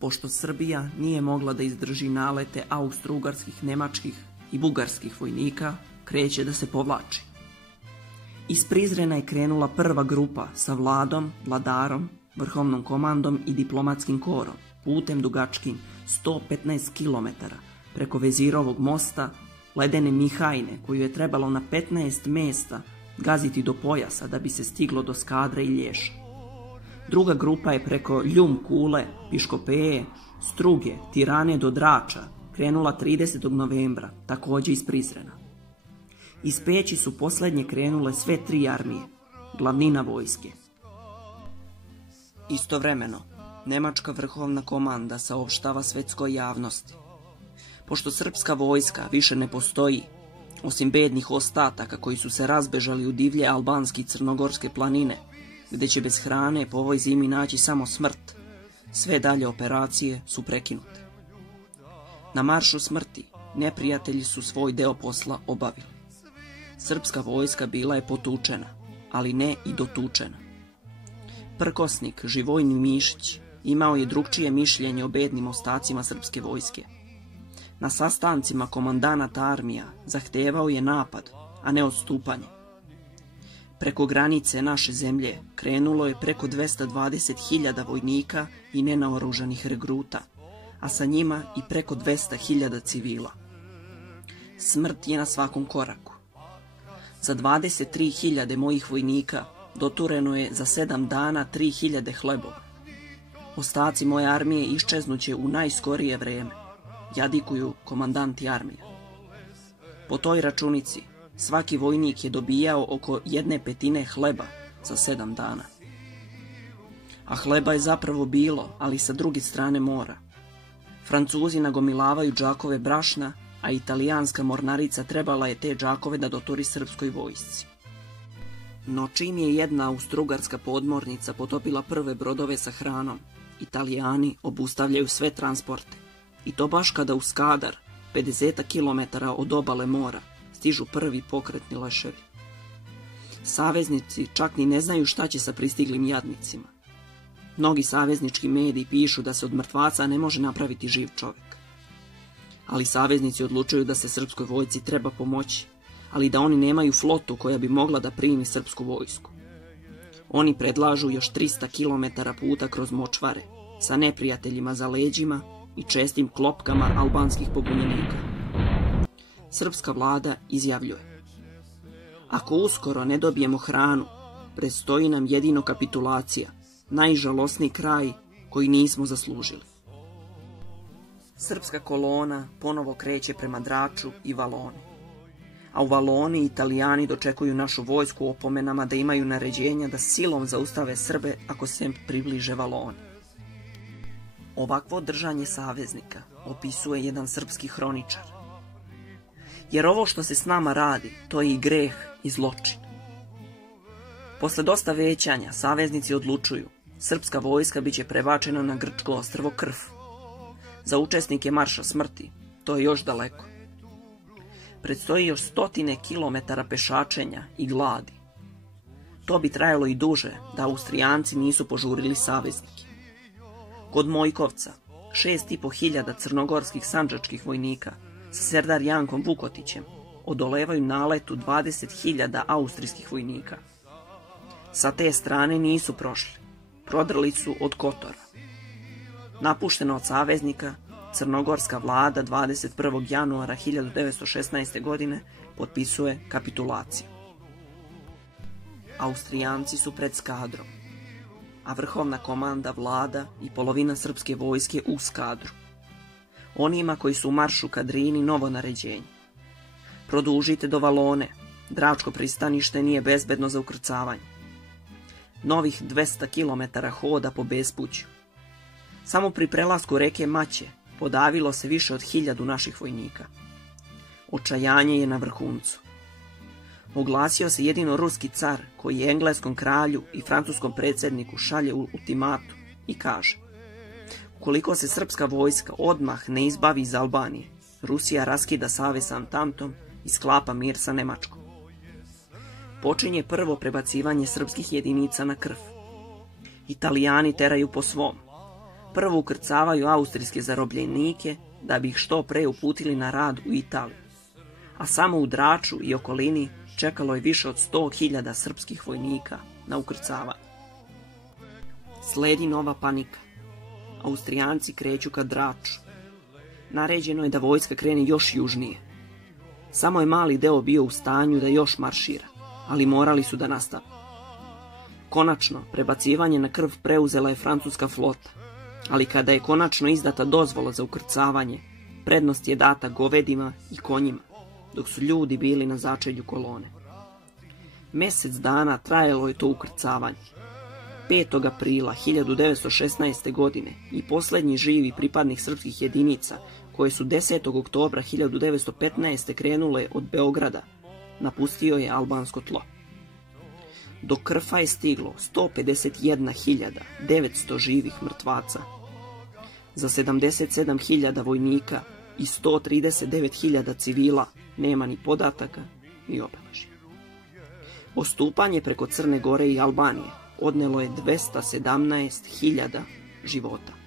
Pošto Srbija nije mogla da izdrži nalete austro-ugarskih, nemačkih i bugarskih vojnika, kreće da se povlači. Iz Prizrena je krenula prva grupa sa vladom, vladarom, vrhovnom komandom i diplomatskim korom, putem dugačkim 115 km preko Vezirovog mosta, ledene Mihajne, koju je trebalo na 15 mesta gaziti do pojasa da bi se stiglo do Skadra i Lješa. Druga grupa je preko Ljum Kule, Piškopeje, Struge, Tirane do Drača krenula 30. novembra, također iz Prizrena. Iz Peći su posljednje krenule sve 3 armije, glavnina vojske. Istovremeno, nemačka vrhovna komanda saopštava svetskoj javnosti. Pošto srpska vojska više ne postoji, osim bednih ostataka koji su se razbežali u divlje albanske i crnogorske planine, gdje će bez hrane po ovoj zimi naći samo smrt, sve dalje operacije su prekinute. Na maršu smrti neprijatelji su svoj deo posla obavili. Srpska vojska bila je potučena, ali ne i dotučena. Prkosnik Živojni Mišić imao je drugčije mišljenje o bednim ostacima srpske vojske. Na sastancima komandanata armija zahtevao je napad, a ne odstupanje. Preko granice naše zemlje krenulo je preko 220.000 vojnika i nenaoružanih regruta, a sa njima i preko 200.000 civila. Smrt je na svakom koraku. Za 23.000 mojih vojnika dotureno je za 7 dana 3.000 hlebova. Ostaci moje armije iščeznuće u najskorije vreme, jadikuju komandanti armije. Po toj računici, svaki vojnik je dobijao oko 1/5 hleba za 7 dana. A hleba je zapravo bilo, ali sa druge strane mora. Francuzi nagomilavaju džakove brašna, a italijanska mornarica trebala je te džakove da doturi srpskoj vojsci. No čim je jedna austrougarska podmornica potopila prve brodove sa hranom, Italijani obustavljaju sve transporte. I to baš kada u Skadar, 50 km od obale mora, stižu prvi pokretni leševi. Saveznici čak ni ne znaju šta će sa pristiglim jadnicima. Mnogi saveznički mediji pišu da se od mrtvaca ne može napraviti živ čovjek. Ali saveznici odlučuju da se srpskoj vojsci treba pomoći, ali da oni nemaju flotu koja bi mogla da primi srpsku vojsku. Oni predlažu još 300 km puta kroz močvare, sa neprijateljima za leđima i čestim klopkama albanskih pobunjenika. Srpska vlada izjavljuje: ako uskoro ne dobijemo hranu, predstoji nam jedino kapitulacija, najžalosniji kraj koji nismo zaslužili. Srpska kolona ponovo kreće prema Draču i Valoni. A u Valoni Italijani dočekuju našu vojsku opomenama da imaju naređenja da silom zaustave Srbe ako se približe Valoni. Ovakvo držanje saveznika opisuje jedan srpski hroničar. Jer ovo što se s nama radi, to je i greh i zločin. Posle dosta većanja, saveznici odlučuju, srpska vojska biće prebačena na grčko ostrvo Krf. Za učesnike marša smrti, to je još daleko. Predstoji još 100 kilometara pešačenja i gladi. To bi trajalo i duže da Austrijanci nisu požurili saveznike. Kod Mojkovca 6.500 crnogorskih sandžačkih vojnika sa serdar Jankom Vukotićem odolevaju naletu 20.000 austrijskih vojnika. Sa te strane nisu prošli, prodrli su od Kotora. Napuštena od saveznika, crnogorska vlada 21. januara 1916. godine potpisuje kapitulaciju. Austrijanci su pred Skadrom, a vrhovna komanda, vlada i polovina srpske vojske u Skadru. Onima koji su u maršu ka Drini novo naređenje: produžite do Valone, Dračko pristanište nije bezbedno za ukrcavanje. Novih 200 km hoda po bespuću. Samo pri prelasku reke Maće podavilo se više od 1000 naših vojnika. Očajanje je na vrhuncu. Oglasio se jedino ruski car koji je engleskom kralju i francuskom predsjedniku šalje ultimatum i kaže: ukoliko se srpska vojska odmah ne izbavi iz Albanije, Rusija raskida savez s Antantom i sklapa mir sa Nemačkom. Počinje prvo prebacivanje srpskih jedinica na Krf. Italijani teraju po svom. Prvo ukrcavaju austrijske zarobljenike da bi ih što pre uputili na rad u Italiju, a samo u Draču i okolini čekalo je više od 100.000 srpskih vojnika na ukrcavanje. Sledi nova panika. Austrijanci kreću ka Draču. Naređeno je da vojska krene još južnije. Samo je mali deo bio u stanju da još maršira, ali morali su da nastave. Konačno, prebacivanje na krv preuzela je francuska flota, ali kada je konačno izdata dozvola za ukrcavanje, prednost je data govedima i konjima, dok su ljudi bili na začelju kolone. Mesec dana trajalo je to ukrcavanje. 5. aprila 1916. godine i posljednji živi pripadnik srpskih jedinica, koje su 10. oktobra 1915. krenule od Beograda, napustio je albansko tlo. Do Krfa je stiglo 151.900 živih mrtvaca. Za 77.000 vojnika i 139.000 civila nema ni podataka ni obeležja. Postupanje preko Crne Gore i Albanije odnelo je 217.000 života.